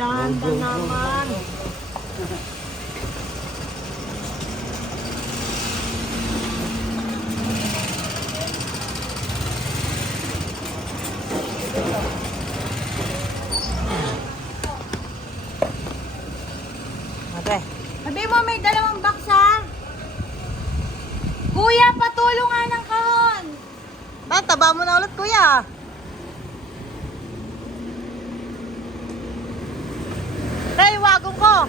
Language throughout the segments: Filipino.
dahan ka naman. Ate. Sabi mo may dalawang box ha? Kuya, patulong nga ng kahon. Ba, taba mo na ulit, kuya. Tay, wagong ko.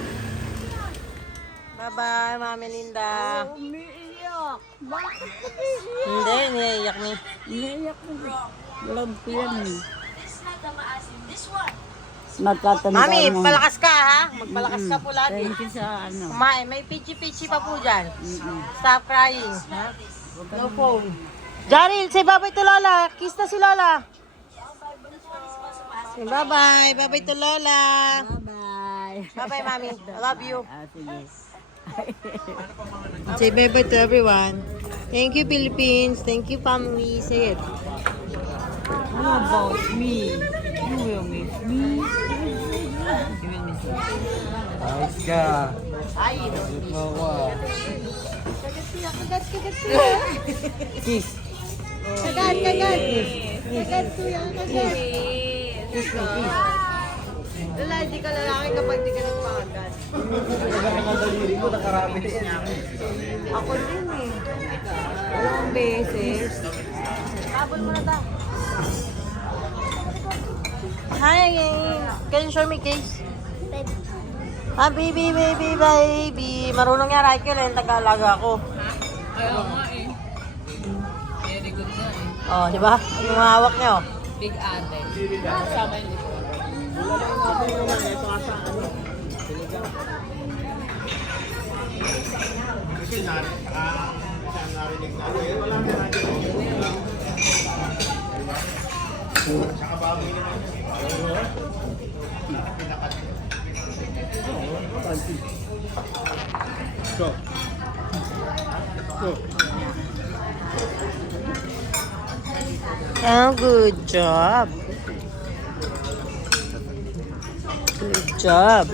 Bye-bye, Mami Linda. Umiiyak. Bakit Hindi, naiiyak ni. umiiyak ko? Love ko yan eh. Mami, palakas ka ha. Magpalakas ka po lagi. Thank you sa ano. Kumain, may pichi-pichi pa po dyan. Stop crying. Ha? No phone. Jaril, say bye-bye to Lola. Kiss na si Lola. Say bye-bye. Bye-bye to Lola. Bye-bye. Bye-bye, Mami. I love you. Sige. Say bye-bye to everyone. Thank you, Philippines. Thank you, family. Say it. How about me? You will miss me. You will miss me. Ayos ka. Ay, Mawa. kagat kuya. Kiss. Kagat. Kagat kuya, kagat. Kiss me, kiss. Wala, hindi ka lalaki kapag di ka nagpakagat. Nakadaliri mo, nakarami na yan. Ako din eh. Dalawang beses. Habol mo na ta. Hi! Can you show me case? Ah, baby. Marunong yan, Raikil eh. Taga-alaga ako. Kaya nga eh. Very good nga eh. Oh, di ba? Yung mga hawak niya, oh. Big ate. Kasama yung likod. Oh, good job. Good job.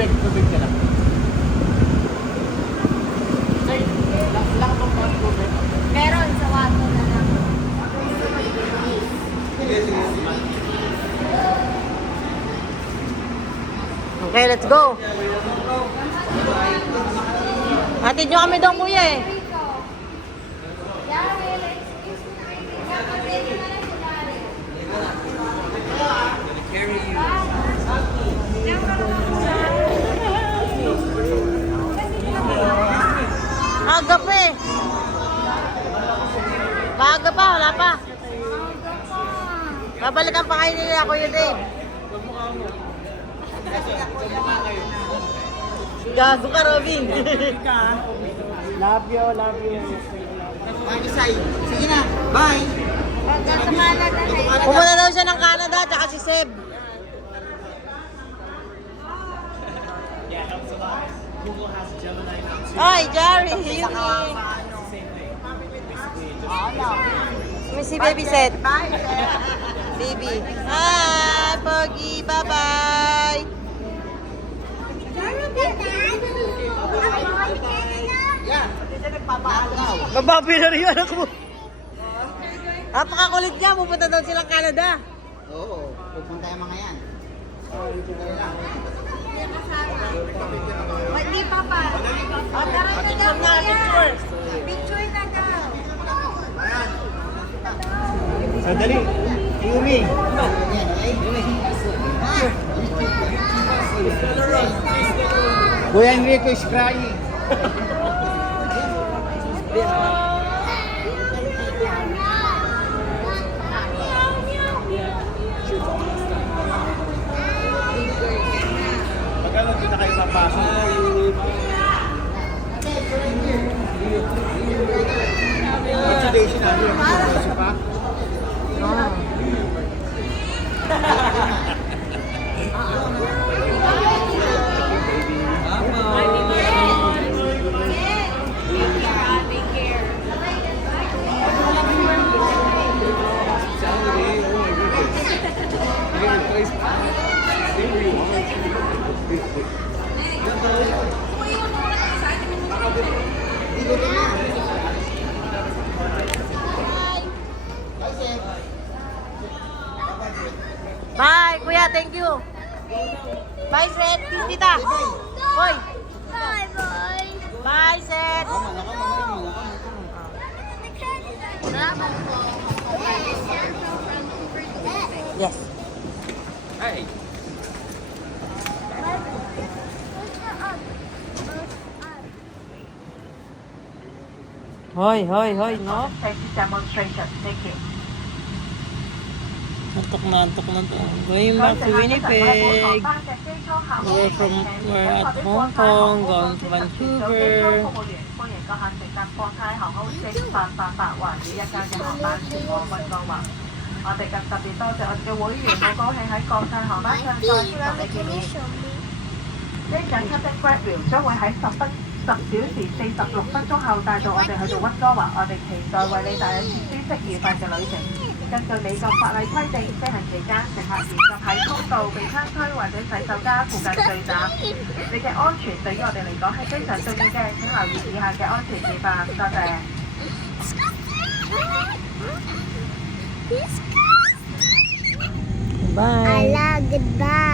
Tubig ka lang. Meron sa wato na lang. Okay, let's go. Hatid nyo kami daw, kuya eh. Aga pa eh. Maaga pa, wala pa. Babalikan pa kayo nila, Kuya Dave. Gago ka, Robin. Love you. Bye, Isay. Sige na. Bye. Pumunta daw siya ng Canada, tsaka si Seb. Ay, Jerry, yun eh. May si Baby Set. Baby. Hi, Pogi. Bye-bye. Bababi na rin yung anak mo. Napakakulit niya. Pupunta daw silang Canada. Oo, pupunta yung mga yan. Hindi pa pa. O, tara na daw, kuya. Picture na daw. Sandali. Yumi. Kuya Enrico is crying. Magkano din na kayo papasok? Consolation namin yung pa. Bye, kuya. Thank you. Bye, Seth. Tita. Hoy. Bye, Seth. Yes. Ay. Hoy, hoy, hoy, no? Demonstration. Thank you. Antok na to. Going back to Winnipeg. We're at Hong Kong, going to Vancouver. 歡迎閣客乘搭國泰航空888環宇一間嘅航班前往溫哥華。我哋更特別多謝我哋嘅會員，好高興喺國際航班上再次同你見面。呢架 Captain Grab 將會喺10小時46分鐘後帶到我哋去到溫哥華，我哋期待為你帶一次舒適愉快嘅旅程。根據美國法例規定，飛行期間乘客嚴禁喺通道、備餐區或者洗手間附近聚集。你嘅安全對於我哋嚟講係非常重要嘅，請留意以下嘅安全示範。多謝。Bye. Goodbye.